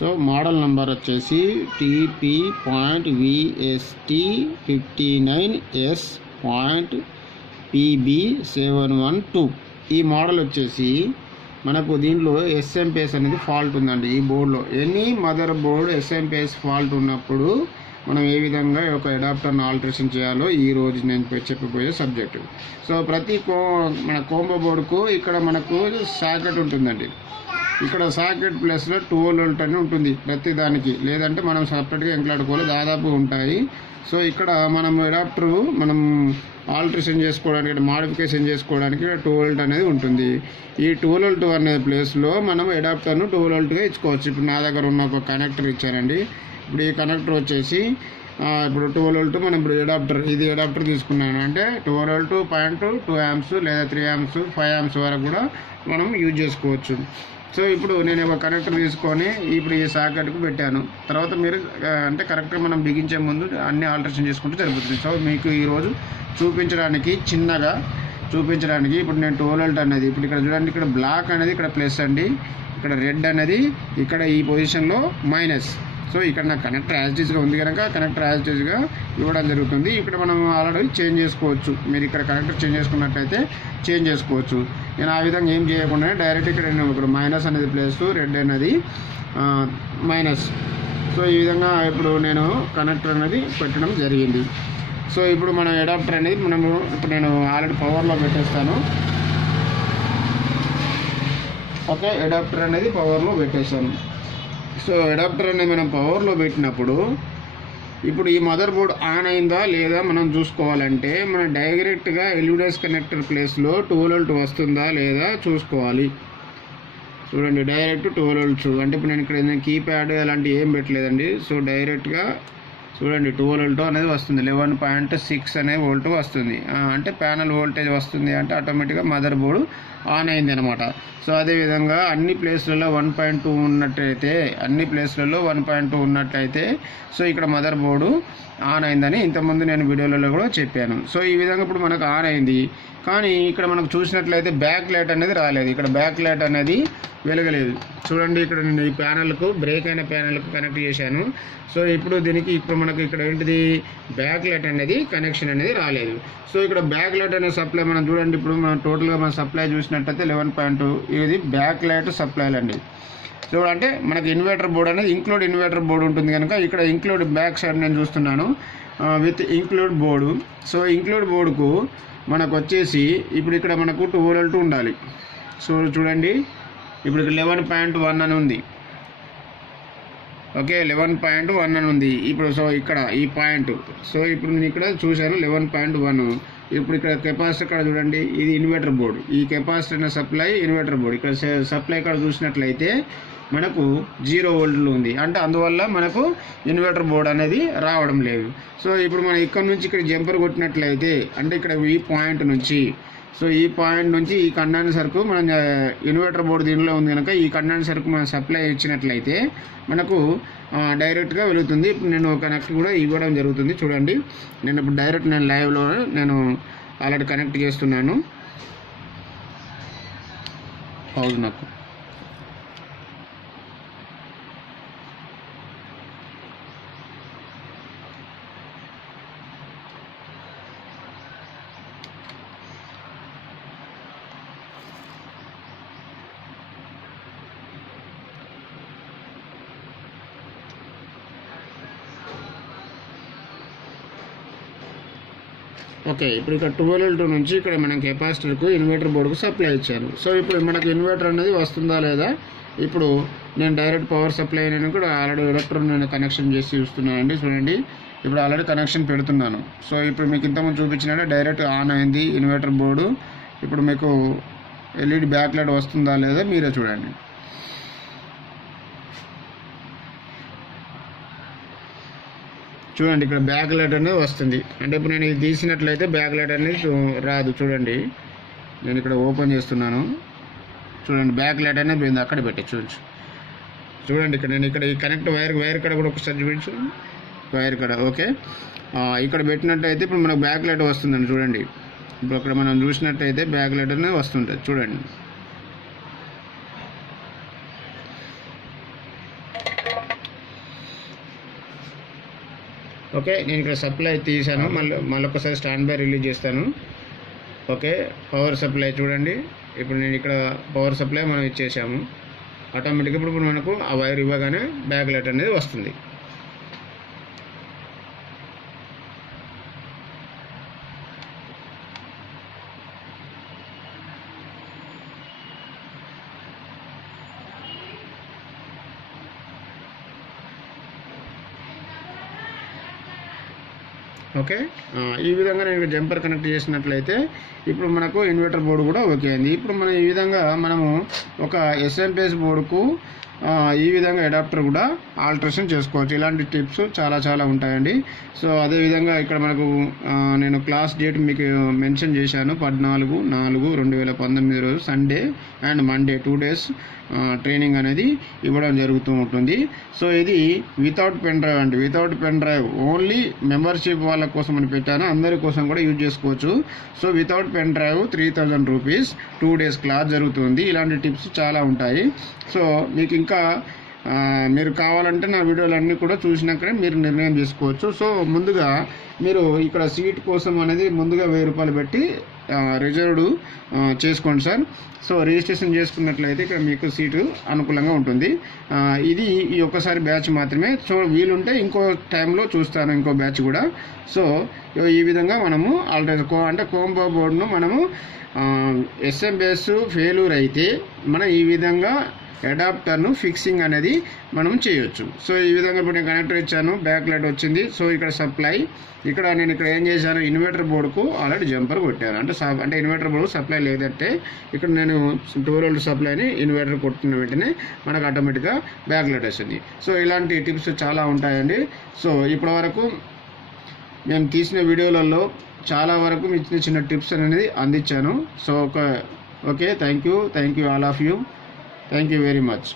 So model number వచ్చేసి TP.VST59S.PB712. ఈ model వచ్చేసి మనకు దీంట్లో ఎస్ఎంపిఎస్ అనేది ఫాల్ట్ ఉందండి. ఈ బోర్డులో any mother board SMPS fault ఉన్నప్పుడు మనం ఏ విధంగా ఒక అడాప్టర్ను ఆల్టరేషన్ చేయాలో ఈరోజు నేను చెప్పబోయే సబ్జెక్టు. సో ప్రతి మన కోంబో బోర్డుకు ఇక్కడ మనకు సాకెట్ ఉంటుందండి. ఇక్కడ సాకెట్ ప్లస్లో 12 వోల్ట్ అని ఉంటుంది ప్రతి దానికి, లేదంటే మనం సపరేట్గా ఎంకలాడుకోవాలి, దాదాపు ఉంటాయి. సో ఇక్కడ మనం అడాప్టర్ మనం ఆల్టరేషన్ చేసుకోవడానికి మాడిఫికేషన్ చేసుకోవడానికి 12 వోల్ట్ అనేది ఉంటుంది. ఈ 12 వోల్ట్ అనే ప్లేస్లో మనం అడాప్టర్ను 12 వోల్ట్గా ఇచ్చుకోవచ్చు. ఇప్పుడు నా దగ్గర ఉన్న ఒక కనెక్టర్ ఇచ్చానండి. ఇప్పుడు ఈ కనెక్టర్ వచ్చేసి ఇప్పుడు 12 వోల్ట్ మనం ఇప్పుడు ఇది అడాప్టర్ తీసుకున్నాను అంటే 12 వోల్ట్ 0.2 amps లేదా 3 amps 5 amps వరకు కూడా మనం యూజ్ చేసుకోవచ్చు. సో ఇప్పుడు నేను ఒక కనెక్టర్ తీసుకొని ఇప్పుడు ఈ సాకెట్కు పెట్టాను. తర్వాత మీరు అంటే కరెక్ట్గా మనం బిగించే ముందు అన్ని ఆల్టరేషన్ చేసుకుంటూ జరుగుతుంది. సో మీకు ఈరోజు చిన్నగా చూపించడానికి ఇప్పుడు నేను 12 వోల్ట్ అనేది ఇప్పుడు ఇక్కడ చూడండి, ఇక్కడ బ్లాక్ అనేది ఇక్కడ ప్లస్ అండి, ఇక్కడ రెడ్ అనేది ఇక్కడ ఈ పొజిషన్లో మైనస్. సో ఇక్కడ నాకు కనెక్టర్ యాజిటీస్గా ఉంది కనుక కనెక్టర్ యాజిటీస్గా ఇవ్వడం జరుగుతుంది. ఇక్కడ మనం ఆల్రెడీ చేంజ్ చేసుకోవచ్చు. మీరు ఇక్కడ కనెక్టర్ చేంజ్ చేసుకున్నట్లయితే చేంజ్ చేసుకోవచ్చు. నేను ఆ విధంగా ఏం చేయకుండా డైరెక్ట్ ఇక్కడ మైనస్ అనేది ప్లస్, రెడ్ అనేది మైనస్. సో ఈ విధంగా ఇప్పుడు నేను కనెక్టర్ అనేది పెట్టడం జరిగింది. సో ఇప్పుడు మన అడాప్టర్ అనేది ఇప్పుడు నేను ఆల్రెడీ పవర్లో పెట్టేస్తాను. ఓకే, అడాప్టర్ అనేది పవర్లో పెట్టేస్తాను. సో అడాప్టర్ అనేది మనం పవర్లో పెట్టినప్పుడు ఇప్పుడు ఈ మదర్ బోర్డ్ ఆన్ అయిందా లేదా మనం చూసుకోవాలంటే మనం డైరెక్ట్గా ఎల్ఈడీఎస్ కనెక్టర్ ప్లేస్లో 12 వోల్ట్ వస్తుందా లేదా చూసుకోవాలి. చూడండి, డైరెక్ట్ 12 వోల్ట్స్ అంటే ఇప్పుడు నేను ఇక్కడ కీప్యాడ్ అలాంటివి ఏం పెట్టలేదండి. సో డైరెక్ట్గా చూడండి 12 వోల్ట్ అనేది వస్తుంది, 11.6 అనే వోల్ట్ వస్తుంది. అంటే ప్యానల్ వోల్టేజ్ వస్తుంది అంటే ఆటోమేటిక్గా మదర్ బోర్డు ఆన్ అయింది అనమాట. సో అదేవిధంగా అన్ని ప్లేస్లలో 1.2 ఉన్నట్లయితే సో ఇక్కడ మదర్ బోర్డు ఆన్ అయిందని ఇంతకుముందు నేను వీడియోలలో కూడా చెప్పాను. సో ఈ విధంగా ఇప్పుడు మనకు ఆన్ అయింది, కానీ ఇక్కడ మనకు చూసినట్లయితే బ్యాక్ లైట్ అనేది రాలేదు. ఇక్కడ బ్యాక్ లైట్ అనేది వెలగలేదు. చూడండి, ఇక్కడ నేను ఈ ప్యానల్కు బ్రేక్ అయిన ప్యానల్కు కనెక్ట్ చేశాను. సో ఇప్పుడు మనకు ఇక్కడ ఏంటిది బ్యాక్ లైట్ అనేది కనెక్షన్ అనేది రాలేదు. సో ఇక్కడ బ్యాక్ లైట్ అనే సప్లై మనం చూడండి, ఇప్పుడు మనం టోటల్గా మన సప్లై చూసినట్లయితే 11.2 ఇది బ్యాక్ లైట్ సప్లైలు అండి. సో అంటే మనకి ఇన్వర్టర్ బోర్డ్ అనేది ఇన్వర్టర్ బోర్డు ఉంటుంది కనుక ఇక్కడ ఇంక్లూడ్ బ్యాక్ సైడ్ నేను చూస్తున్నాను with include board. So include బోర్డుకు మనకు వచ్చేసి ఇప్పుడు ఇక్కడ మనకు 12 వోల్ట్ ఉండాలి. సో చూడండి, ఇప్పుడు 11.1 అని ఉంది. ఓకే, 11.1 అని ఉంది ఇప్పుడు. సో ఇక్కడ ఈ పాయింట్, సో ఇప్పుడు నేను ఇక్కడ చూశాను 11.1. ఇప్పుడు ఇక్కడ కెపాసిటర్ ఇక్కడ చూడండి, ఇది ఇన్వర్టర్ బోర్డు. ఈ కెపాసిటర్ అనే సప్లై ఇన్వర్టర్ బోర్డు. ఇక్కడ సప్లై ఇక్కడ చూసినట్లయితే మనకు 0 వోల్ట్లు ఉంది, అంటే అందువల్ల మనకు ఇన్వర్టర్ బోర్డు అనేది రావడం లేదు. సో ఇప్పుడు మనం ఇక్కడ నుంచి ఇక్కడ జంపర్ కొట్టినట్లయితే అంటే ఇక్కడ ఈ పాయింట్ నుంచి, సో ఈ పాయింట్ నుంచి ఈ కండెన్సర్కు మనం ఇన్వర్టర్ బోర్డు దీనిలో ఉంది కనుక ఈ కండెన్సర్కు మనం సప్లై ఇచ్చినట్లయితే మనకు డైరెక్ట్గా వెళుతుంది. ఇప్పుడు నేను కనెక్ట్ కూడా ఇవ్వడం జరుగుతుంది. చూడండి, నేను ఇప్పుడు డైరెక్ట్ నేను లైవ్లో నేను ఆల్రెడీ కనెక్ట్ చేస్తున్నాను. అవును, నాకు ఓకే. ఇప్పుడు ఇక్కడ 12 వోల్ట్ నుంచి ఇక్కడ మనం కెపాసిటర్కు ఇన్వర్టర్ బోర్డుకు సప్లై ఇచ్చాను. సో ఇప్పుడు మనకు ఇన్వర్టర్ అనేది వస్తుందా లేదా ఇప్పుడు నేను డైరెక్ట్ పవర్ సప్లై నేను కూడా ఆల్రెడీ ఎలక్ట్రాన్ నేను కనెక్షన్ చేసి చూస్తున్నానండి. చూడండి, ఇప్పుడు ఆల్రెడీ కనెక్షన్ పెడుతున్నాను. సో ఇప్పుడు మీకు ఇంతకుముందు చూపించినట్టు డైరెక్ట్ ఆన్ అయింది ఇన్వర్టర్ బోర్డు. ఇప్పుడు మీకు ఎల్ఈడి బ్యాక్ లైట్ వస్తుందా లేదా మీరే చూడండి. చూడండి, ఇక్కడ బ్యాక్ లైట్ అనేది వస్తుంది. అంటే ఇప్పుడు నేను ఇది తీసినట్లయితే బ్యాక్ లైట్ అనేది రాదు. చూడండి, నేను ఇక్కడ ఓపెన్ చేస్తున్నాను. చూడండి, బ్యాక్ లైట్ అనేది పోయింది, అక్కడ పెట్టి చూడండి. ఇక్కడ నేను ఇక్కడ ఈ కనెక్ట్ వైర్ కడ కూడా ఒకసారి చూపించు, వైర్ కడ. ఓకే, ఇక్కడ పెట్టినట్టయితే ఇప్పుడు మనకు బ్యాక్ లైట్ వస్తుందండి. చూడండి, ఇప్పుడు అక్కడ మనం చూసినట్టయితే బ్యాక్ లైట్ అనేది వస్తుంటుంది. చూడండి, ఓకే, నేను ఇక్కడ సప్లై తీసాను, మళ్ళొకసారి స్టాండ్ బై రిలీజ్ చేస్తాను. ఓకే, పవర్ సప్లై చూడండి. ఇప్పుడు నేను ఇక్కడ పవర్ సప్లై మనం ఇచ్చేసాము. ఆటోమేటిక్గా ఇప్పుడు మనకు ఆ వైర్ ఇవ్వగానే బ్యాక్ లైట్ అనేది వస్తుంది. ఓకే, ఈ విధంగా నేను జంపర్ కనెక్ట్ చేసినట్లయితే ఇప్పుడు మనకు ఇన్వర్టర్ బోర్డు కూడా ఓకే అయింది. ఇప్పుడు మనం ఈ విధంగా మనము ఒక ఎస్ఎంపిఎస్ బోర్డుకు ఈ విధంగా అడాప్టర్ కూడా ఆల్టరేషన్ చేసుకోవచ్చు. ఇలాంటి టిప్స్ చాలా ఉంటాయండి. సో అదేవిధంగా ఇక్కడ మనకు నేను క్లాస్ డేట్ మీకు మెన్షన్ చేశాను. 14/4/2019 రోజు Sunday and Monday 2 days training అనేది ఇవ్వడం జరుగుతూ ఉంటుంది. సో ఇది వితౌట్ పెన్ డ్రైవ్ అండి. Without pen drive, only membership వాళ్ళ కోసం అని పెట్టాను, అందరి కోసం కూడా యూజ్ చేసుకోవచ్చు. So without pen drive 3000 rupees 2 days class జరుగుతుంది. ఇలాంటి టిప్స్ చాలా ఉంటాయి. సో మీకు ఇంకా మీరు కావాలంటే నా వీడియోలన్నీ కూడా చూసినాకనే మీరు నిర్ణయం తీసుకోవచ్చు. సో ముందుగా మీరు ఇక్కడ సీట్ కోసం అనేది ముందుగా 1000 రూపాయలు పెట్టి రిజర్వ్డ్ చేసుకోండి సార్. సో రిజిస్ట్రేషన్ చేసుకున్నట్లయితే ఇక్కడ మీకు సీటు అనుకూలంగా ఉంటుంది. ఇది ఈ ఒక్కసారి బ్యాచ్ మాత్రమే. సో వీలుంటే ఇంకో టైంలో చూస్తాను, ఇంకో బ్యాచ్ కూడా. సో ఈ విధంగా మనము అంటే కోంబో బోర్డును మనము ఎస్ఎంబిఎస్ ఫెయిల్యూర్ అయితే మనం ఈ విధంగా అడాప్టర్ను ఫిక్సింగ్ అనేది మనం చేయొచ్చు. సో ఈ విధంగా ఇప్పుడు నేను కనెక్టర్ ఇచ్చాను, బ్యాక్ లైట్ వచ్చింది. సో ఇక్కడ సప్లై, ఇక్కడ నేను ఇక్కడ ఏం చేశాను, ఇన్వర్టర్ బోర్డుకు ఆల్రెడీ జంపర్ కొట్టాను. అంటే ఇన్వర్టర్ బోర్డు సప్లై లేదంటే ఇక్కడ నేను 12 volt సప్లైని ఇన్వర్టర్ కొట్టిన వెంటనే మనకు ఆటోమేటిక్గా బ్యాక్ లైట్ వస్తుంది. సో ఇలాంటి టిప్స్ చాలా ఉంటాయండి. సో ఇప్పటి వరకు నేను తీసిన వీడియోలలో చాలా వరకు మీ చిన్న టిప్స్ అనేది అందించాను. So okay, thank you all of you. Thank you very much.